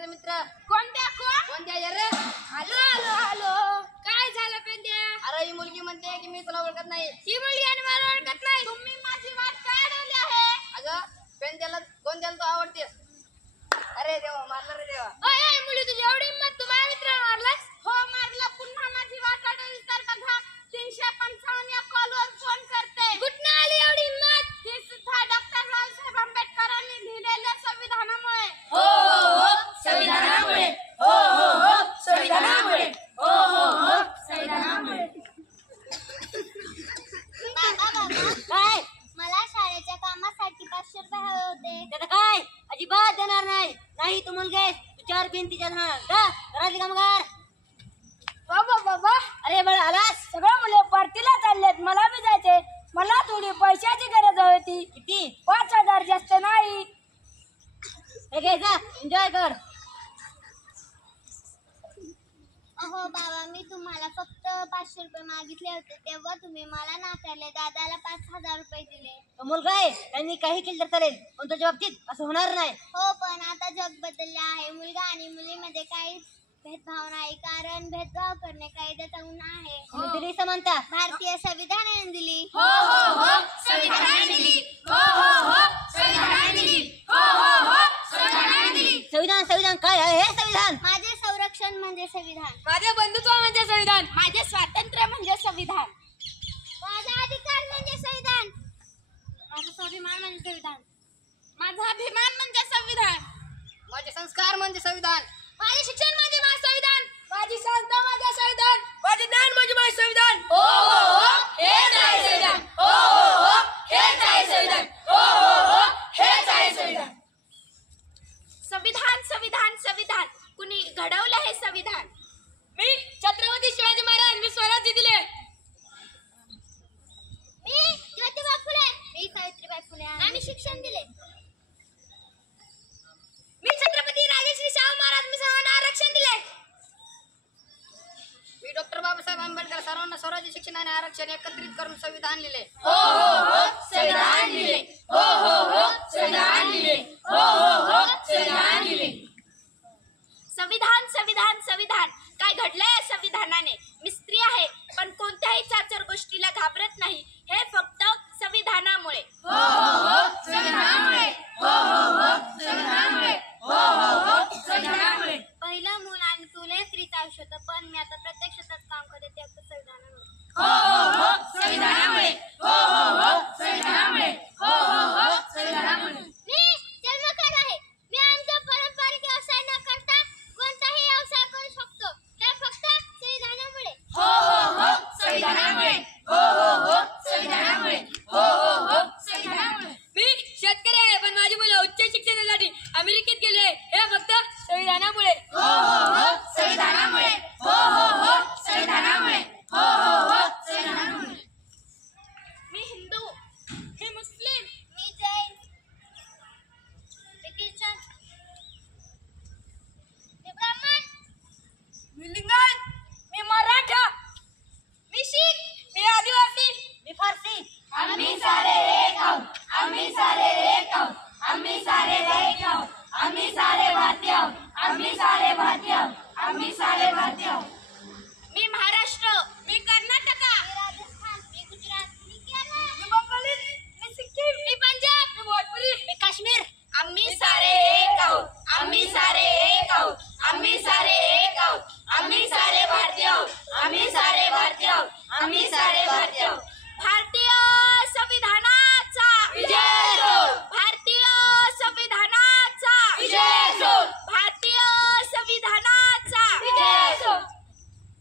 पेंद्याचा मित्र. कोणत्या कोण? कोणत्या रे? आलो आलो आलो. काय झालं पेंद्या? अरे ही मुलगी म्हणते की मी तुला ओळखत नाही. ही मुलगी आणि मला ओळखत नाही. तुम्ही माझी वाट काय अडवली आहे? अगं पेंद्याला कोणत्याला तू आवडते? अरे देवा मारला रे देवा. ओय मुली तुझी एवढी हिंमत तू माझ्या मित्राला मारलास? हो मारला. पुन्हा माझी वाट अडवली तर बघा 355 या कॉलवर फोन करते. कुठनं आली एवढी हिंमत? ती सुद्धा डॉक्टर बाबासाहेब आंबेडकरांनी लिहिलेल्या संविधानामुळे. हो हो हो संविधानामुळे. हो हो हो संविधानामुळे. हो हो हो संविधानामुळे. काय मला शाळेच्या कामासाठी 500 रुपये हवे होते. त्याचं काय अजिबात देणार नाही. नाही तू मुलगे तू 4 भिंतीच्या घरातली काम कर. बाबा बाबा अरे बळ आलास. सगळे मुले पार्टीला चाललेत. मला बी जायचे. मला थोडी पैशाची गरज होती. किती? 5000 जास्त नाही. हे घे जा एन्जॉय कर. अहो बाबा मी तुम्हाला फक्त 500 रुपये मागितले होते तेव्हा तुम्ही मला नाकारले. दादाला 5000 रुपये दिले. तो मुलगा आहे त्यांनी काही केलं तर चालेल पण तुझ्या बाबतीत असं होणार नाही. हो पण आता जग बदलले आहे. मुलगा आणि मुलीमध्ये काहीच भेदभाव नाही. कारण भेदभाव करणे कायद्याचा गुन्हा आहे. आणि दिली समानता भारतीय संविधानाने दिली. हो हो हो संविधानाने दिली. हो हो हो संविधानाने दिली. हो हो हो संविधानाने दिली. संविधान संविधान काय आहे हे संविधान? माझे संरक्षण म्हणजे संविधान. माझे बंधुत्व म्हणजे संविधान. माझे स्वातंत्र्य म्हणजे संविधान. माझा अधिकार म्हणजे संविधान. माझा स्वाभिमान म्हणजे संविधान. माझा अभिमान म्हणजे संविधान. माझे संस्कार म्हणजे संविधान. माझे शिक्षण म्हणजे माझे संविधान. माझी संस्था माझे संविधान. माझे ज्ञान म्हणजे माझे संविधान. हो हो हो हेच आहे संविधान. हो हो हो हेच आहे संविधान. हो हो हो हेच आहे संविधान. संविधान संविधान संविधान कुणी घडवलं हे संविधान? मी छत्रपती शिवाजी महाराज. मी स्वराज्य दिले. मी ज्योतिबा फुले. मी सावित्रीबाई फुले. आम्ही शिक्षण दिले. मी छत्रपती राजश्री शाहू महाराज. मी सर्वांना आरक्षण दिले. मी डॉक्टर बाबासाहेब आंबेडकर सर्वांना स्वराज्य शिक्षण आणि आरक्षण एकत्रित करून संविधान लिहिले. हो हो हो संविधान दिले. हो हो हो संविधान दिले. हो हो हो संविधान दिले. संविधान संविधान संविधान काय घडलंय या संविधानाने? मी स्त्री आहे पण कोणत्याही चाचर गोष्टीला घाबरत नाही. हे फक्त संविधानामुळे. हो हो हो संविधानामुळे. हो हो हो संविधानामुळे. हो हो हो संविधानामुळे. पहिलं मूल आणि तुले स्त्रीचं आयुष्य होतं पण मी आता प्रत्येक क्षेत्रात काम करते ते फक्त संविधानामुळे. हो हो हो संविधानामुळे. हो हो हो संविधानामुळे. हो हो हो संविधानामुळे. मी जन्मकार आहे. मी आमचा पारंपरिक व्यवसाय न करता कोणताही व्यवसाय करू शकतो ते फक्त संविधानामुळे. हो हो हो संविधानामुळे. हो हो हो संविधानामुळे. हो हो हो संविधानामुळे. मी शेतकरी आहे पण माझी मुलं उच्च शिक्षणासाठी अमेरिकेत गेले हे फक्त संविधानामुळे. हो हो हो संविधानामुळे. हो हो हो संविधानामुळे. हो हो हो संविधानामुळे. मी हिंदू. मी मुस्लिम. मी जैन. मी ख्रिश्चन. मी ब्राह्मण. मी लिंगायत. मी मराठा. मी शीख. मी आदिवासी. मी फारसी. आम्ही सारे एक आहोत. आम्ही सारे एक आहोत. आम्ही सारे एक आहोत. आम्ही सारे भारतीय आहोत. आम्ही सारे भारतीय आहोत. आम्ही सारे भारतीय आहोत. मी महाराष्ट्र. मी कर्नाटका. मी राजस्थान. मी गुजरात. मी केरळ. मी बंगाली. मी सिक्कीम. मी पंजाब. मी भोजपुरी. मी काश्मीर. आम्ही सारे एक आहोत. आम्ही सारे एक आहोत. आम्ही सारे एक आहोत. आम्ही सारे भारतीय आहोत. आम्ही सारे भारतीय आहोत. आम्ही सारे भारतीय आहोत.